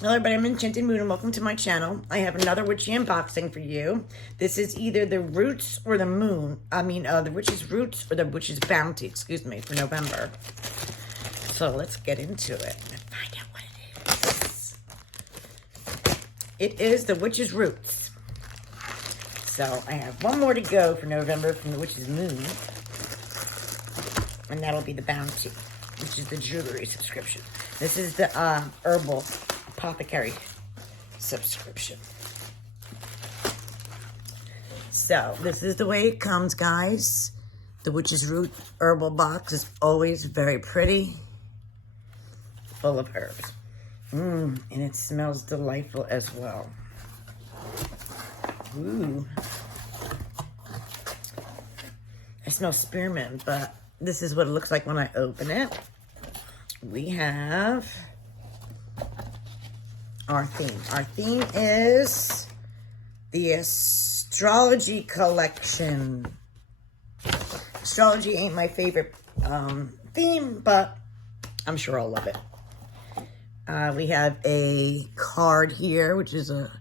Hello everybody, I'm Enchanted Moon and welcome to my channel. I have another witchy unboxing for you. This is either the Roots or the Moon. The Witch's Roots or the Witch's Bounty, excuse me, for November. So let's get into it and find out what it is. It is the Witch's Roots. So I have one more to go for November from the Witch's Moon. And that'll be the Bounty, which is the jewelry subscription. This is the herbal apothecary subscription. So this is the way it comes, guys. The Witch's Root herbal box is always very pretty, full of herbs. And it smells delightful as well. Ooh. I smell spearmint, but this is what it looks like when I open it. We have our theme. Our theme is the astrology collection. Astrology ain't my favorite theme, but I'm sure I'll love it. We have a card here, which is a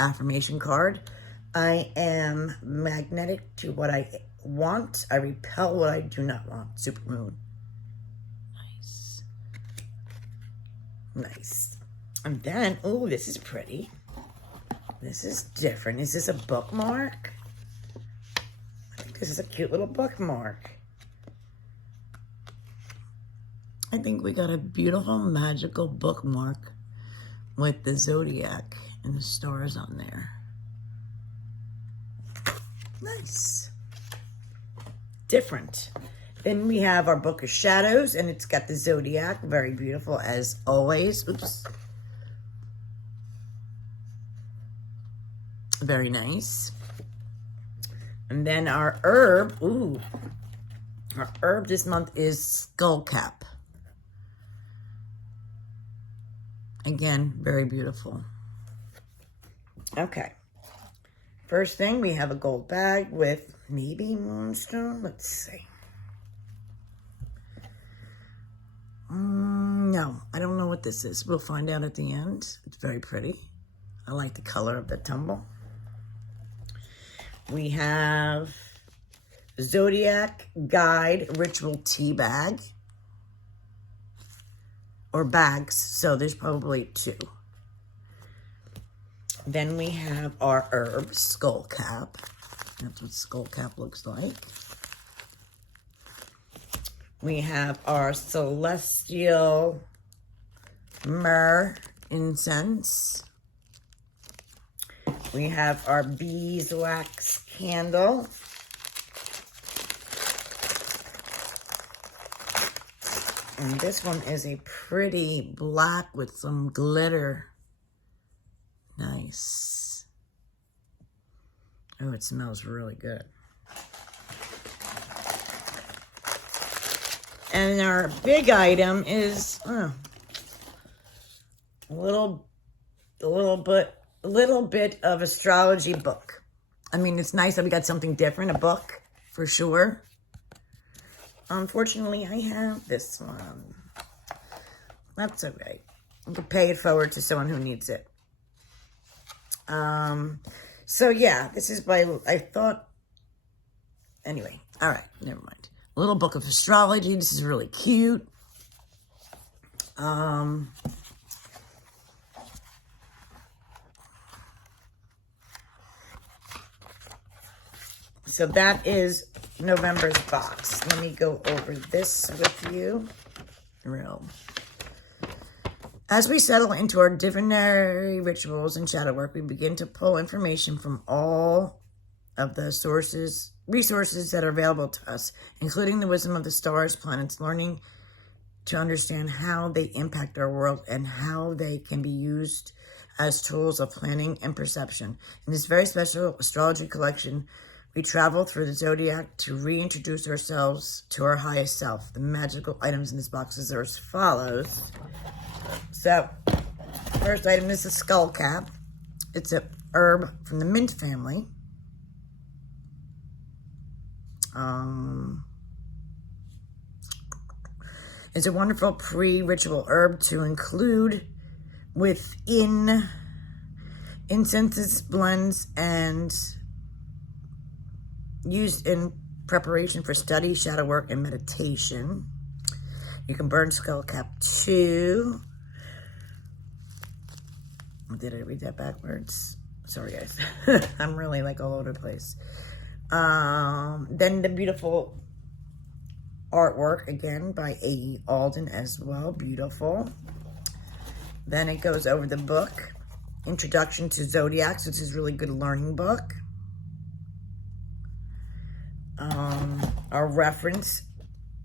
affirmation card. I am magnetic to what I want. I repel what I do not want. Supermoon. Nice. Nice. And then, oh, this is pretty. This is different. Is this a bookmark? I think this is a cute little bookmark. I think we got a beautiful magical bookmark with the zodiac and the stars on there. Nice. Different. Then we have our Book of Shadows, and it's got the zodiac. Very beautiful as always. Oops. Very nice. And then our herb, ooh, our herb this month is skullcap. Again, very beautiful. Okay. First thing, we have a gold bag with maybe moonstone. Let's see. No, I don't know what this is. We'll find out at the end. It's very pretty. I like the color of the tumble. We have Zodiac Guide Ritual Tea Bag. Or bags, so there's probably two. Then we have our herb, skullcap. That's what skullcap looks like. We have our celestial myrrh incense. We have our beeswax candle. And this one is a pretty black with some glitter. Nice. Oh, it smells really good. And our big item is a little bit of astrology book. I mean, it's nice that we got something different, a book for sure. Unfortunately, I have this one. That's okay. I can pay it forward to someone who needs it. So yeah, this is anyway, all right, never mind. A little book of astrology. This is really cute. So that is November's box. Let me go over this with you. As we settle into our divinatory rituals and shadow work, we begin to pull information from all of the resources that are available to us, including the wisdom of the stars, planets, learning to understand how they impact our world and how they can be used as tools of planning and perception. In this very special astrology collection, we travel through the zodiac to reintroduce ourselves to our highest self. The magical items in this box are as follows. So, first item is a skull cap. It's a herb from the mint family. It's a wonderful pre-ritual herb to include within incenses, blends, and used in preparation for study, shadow work, and meditation. You can burn skull cap too. Did I read that backwards? Sorry, guys. I'm really like all over the place. Then the beautiful artwork, again, by A.E. Alden as well. Beautiful. Then it goes over the book, Introduction to Zodiacs, which is a really good learning book. Our reference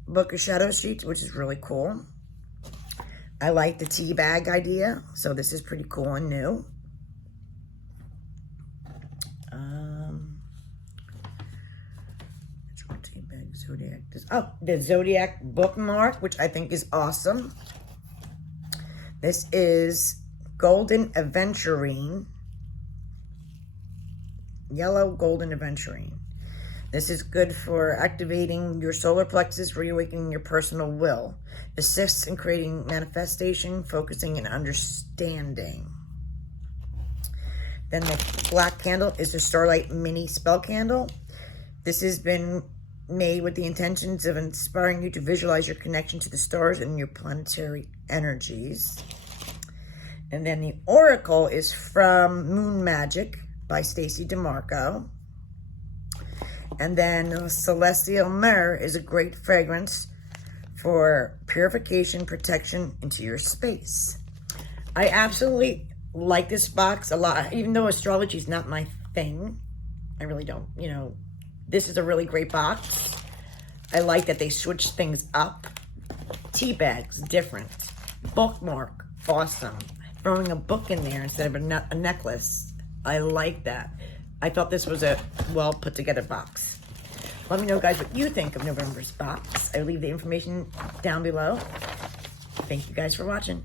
book of shadow sheets, which is really cool. I like the tea bag idea, so this is pretty cool and new. Tea bag, Zodiac. Oh, the Zodiac bookmark, which I think is awesome. This is Golden Aventurine. Yellow Golden Aventurine. This is good for activating your solar plexus, reawakening your personal will. Assists in creating manifestation, focusing, and understanding. Then the black candle is the Starlight Mini Spell Candle. This has been made with the intentions of inspiring you to visualize your connection to the stars and your planetary energies. And then the Oracle is from Moon Magic by Stacey DeMarco. And then Celestial Mirror is a great fragrance for purification, protection into your space. I absolutely like this box a lot, even though astrology is not my thing. I really don't, you know, this is a really great box. I like that they switch things up. Tea bags, different. Bookmark, awesome. Throwing a book in there instead of a necklace. I like that. I thought this was a well put together box. Let me know, guys, what you think of November's box. I'll leave the information down below. Thank you guys for watching.